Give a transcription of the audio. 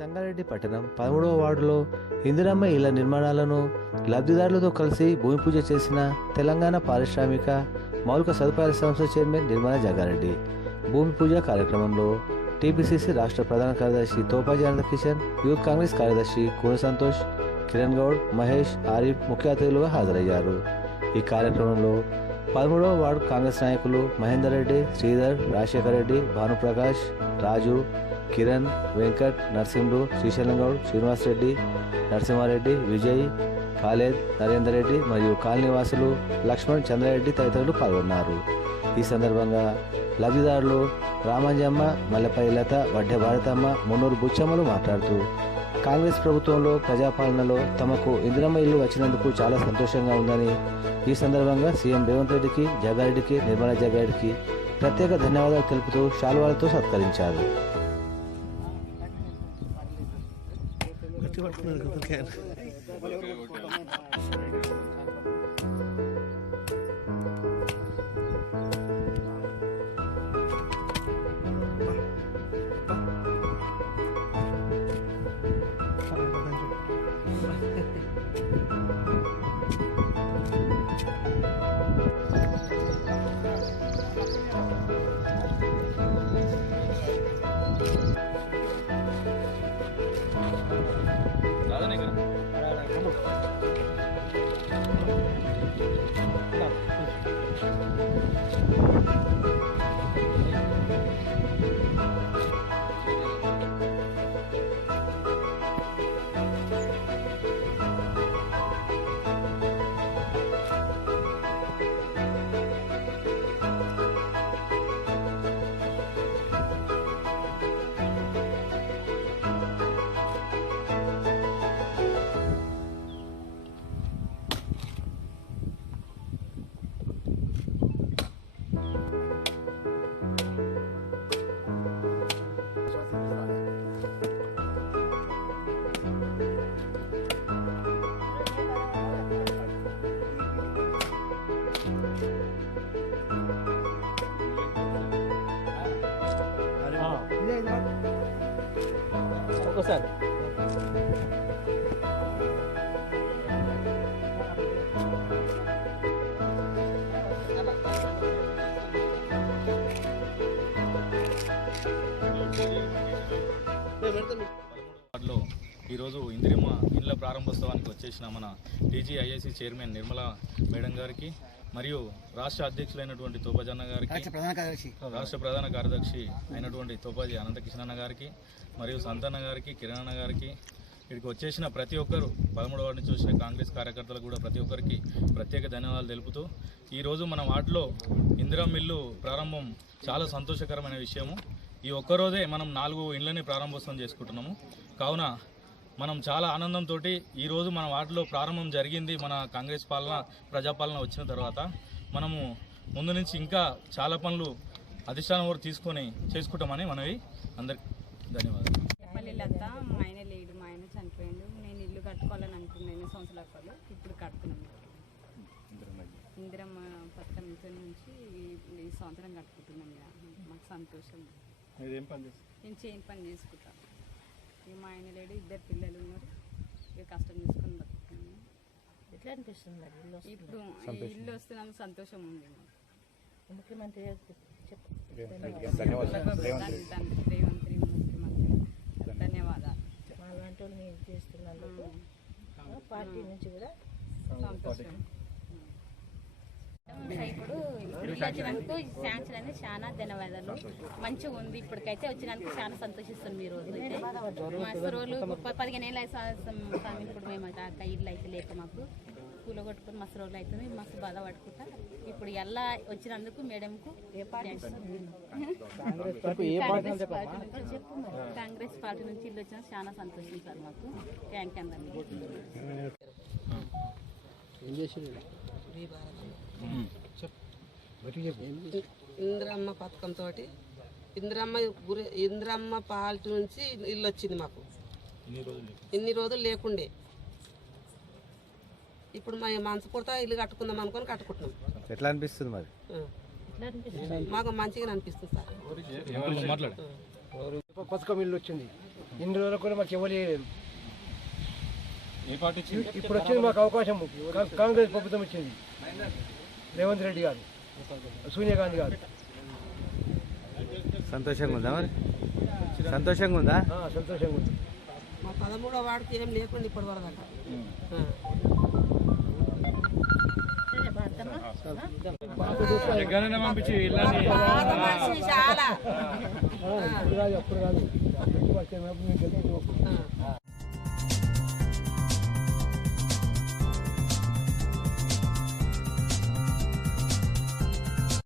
సంగారెడ్డి పట్టణం పదమూడవ వార్డులో ఇందిరమ్మ ఇళ్ళ నిర్మాణాలను లబ్ధిదారులతో కలిసి భూమి పూజ చేసిన తెలంగాణ పారిశ్రామిక మౌలిక సదుపాయాల సంస్థ చైర్మన్ నిర్మల జగారెడ్డి భూమి పూజ కార్యక్రమంలో టీపీసీసీ రాష్ట్ర ప్రధాన కార్యదర్శి తోపాజీ అనంత కిషన్ యూత్ కాంగ్రెస్ కార్యదర్శి కూన సంతోష్ కిరణ్ గౌడ్ మహేష్ ఆరిఫ్ ముఖ్య అతిథులుగా హాజరయ్యారు. ఈ కార్యక్రమంలో పదమూడవ వార్డు కాంగ్రెస్ నాయకులు మహేందర్ రెడ్డి శ్రీధర్ రాజశేఖర్ రెడ్డి భానుప్రకాష్ రాజు కిరణ్ వెంకట్ నరసింహుడు శ్రీశైలంగౌడ్ శ్రీనివాస్ రెడ్డి నరసింహారెడ్డి విజయ్ ఖాలేద్ నరేందర్ రెడ్డి మరియు కాలనీవాసులు లక్ష్మణ్ చంద్రారెడ్డి తదితరులు పాల్గొన్నారు. ఈ సందర్భంగా లబ్ధిదారులు రామంజమ్మ మల్లెపై లత వడ్డె భారతమ్మ మున్నూరు బుచ్చమ్మలు మాట్లాడుతూ కాంగ్రెస్ ప్రభుత్వంలో ప్రజాపాలనలో తమకు ఇందిరమ్మ ఇల్లు వచ్చినందుకు చాలా సంతోషంగా ఉందని ఈ సందర్భంగా సీఎం రేవంత్ రెడ్డికి జగారెడ్డికి నిర్మలా జగారెడ్డికి ప్రత్యేక ధన్యవాదాలు తెలుపుతూ శాలువాలతో సత్కరించారు. ಮಾಡ್ತೀನಿ ಅದಕ್ಕೆ ఒక్కసారి వార్డులో ఈరోజు ఇందిరమ్మ ఇళ్ళ ప్రారంభోత్సవానికి వచ్చేసిన మన టీజీఐఐసి చైర్మన్ నిర్మలా మేడం గారికి మరియు రాష్ట్ర అధ్యక్షులైనటువంటి తోపజన్న గారికి రాష్ట్ర ప్రధాన కార్యదర్శి. అయినటువంటి తోపాజీ అనంతకిషణన్న గారికి మరియు సంతన్న గారికి కిరణ్ గారికి ఇక్కడికి వచ్చేసిన ప్రతి ఒక్కరు పదమూడు వార్డు నుంచి వచ్చిన కాంగ్రెస్ కార్యకర్తలు కూడా ప్రతి ఒక్కరికి ప్రత్యేక ధన్యవాదాలు తెలుపుతూ ఈరోజు మన వార్డులో ఇందిరా మిల్లు ప్రారంభం చాలా సంతోషకరమైన విషయము. ఈ ఒక్కరోజే మనం నాలుగు ఇండ్లని ప్రారంభోత్సవం చేసుకుంటున్నాము. కావున మనం చాలా ఆనందంతో ఈరోజు మన వార్డులో ప్రారంభం జరిగింది మన కాంగ్రెస్ పాలన ప్రజాపాలన వచ్చిన తర్వాత. మనము ముందు నుంచి ఇంకా చాలా పనులు అధిష్టానం వరకు తీసుకొని చేసుకుంటామని మనవి. అందరికి ధన్యవాదాలు. పల్లి లత మా ఆయన లేడు మా ఆయన చనిపోయిండు. నేను ఇల్లు కట్టుకోవాలని అనుకున్నాను ఎన్ని సంవత్సరాల పాటు. ఇప్పుడు కట్టుకున్నాను ఇందిరమ్మ పథకం నుంచి ఈ- సంవత్సరం కట్టుకుంటున్నాం ఇక. మాకు సంతోషం. నేను చేయని పని చేసుకుంటాను. ఇక మా ఆయన లేడు ఇద్దరు పిల్లలు ఉన్నారు. ఇక కష్టం చేసుకొని బతుకుతున్నాను ఎట్లా అనిపిస్తుంది మరి ఇల్లు? ఇప్పుడు ఈ ఇల్లు వస్తున్నందుకు సంతోషం ఉంది. మాకు. ముఖ్యమంత్రి చెప్పు దానికి దానికి రేవంత్ రేవంత్ ముఖ్యమంత్రి ధన్యవాదాలు. మా లాంటి చేస్తున్నందుకు పార్టీ నుంచి కూడా సంతోషం. ఇప్పుడు ఇల్లు వచ్చినందుకు శాంక్షన్ అనేది చాలా ధన్యవాదాలు. మంచిగా ఉంది ఇప్పటికైతే వచ్చినందుకు చాలా సంతోషిస్తుంది ఈ రోజు అయితే. మస్తు రోజులు పదిహేను ఏళ్ళు ఇప్పుడు మేము అక్క ఇల్లు అయితే లేక మాకు పూల కొట్టుకుని మస్తు రోజులు అవుతుంది మస్తు బాధ పట్టుకుంటా ఇప్పుడు ఎలా వచ్చినందుకు మేడంకు. కాంగ్రెస్ పార్టీ నుంచి చెప్పు మరి. కాంగ్రెస్ పార్టీ నుంచి ఇల్లు వచ్చినా చాలా సంతోషించారు మాకు. థ్యాంక్ అందరినీ ఇంద్రమ్మ పథకంతో ఇంద్రమ్మ గురి ఇంద్రమ్మ పాలిటీ నుంచి ఇల్లు వచ్చింది మాకు. ఇన్ని రోజులు లేకుండే. ఇప్పుడు మా మనసు పుడతా ఇల్లు కట్టుకుందాం అనుకొని కట్టుకుంటున్నాం. ఎట్లా అనిపిస్తుంది మరి? మాకు మంచిగా అనిపిస్తుంది సార్. పథకం ఇల్లు వచ్చింది. ఇన్ని రోజులు కూడా మాకు ఎవరు చేయలేదు ఏ పార్టీ ఇచ్చింది ఇప్పుడు వచ్చింది మాకు అవకాశం. కాంగ్రెస్ ప్రభుత్వం ఇచ్చింది. రేవంత్ రెడ్డి గారు. సోనియా గాంధీ గారు. సంతోషంగా ఉందా మరి? సంతోషంగా ఉందా? ఆ, సంతోషంగా ఉంది. మా పదమూడో వాడికి ఏం లేకుండా ఇప్పటి వరకు దాకా పాత మనిషి చాలా. అప్పుడు కాదు అప్పుడు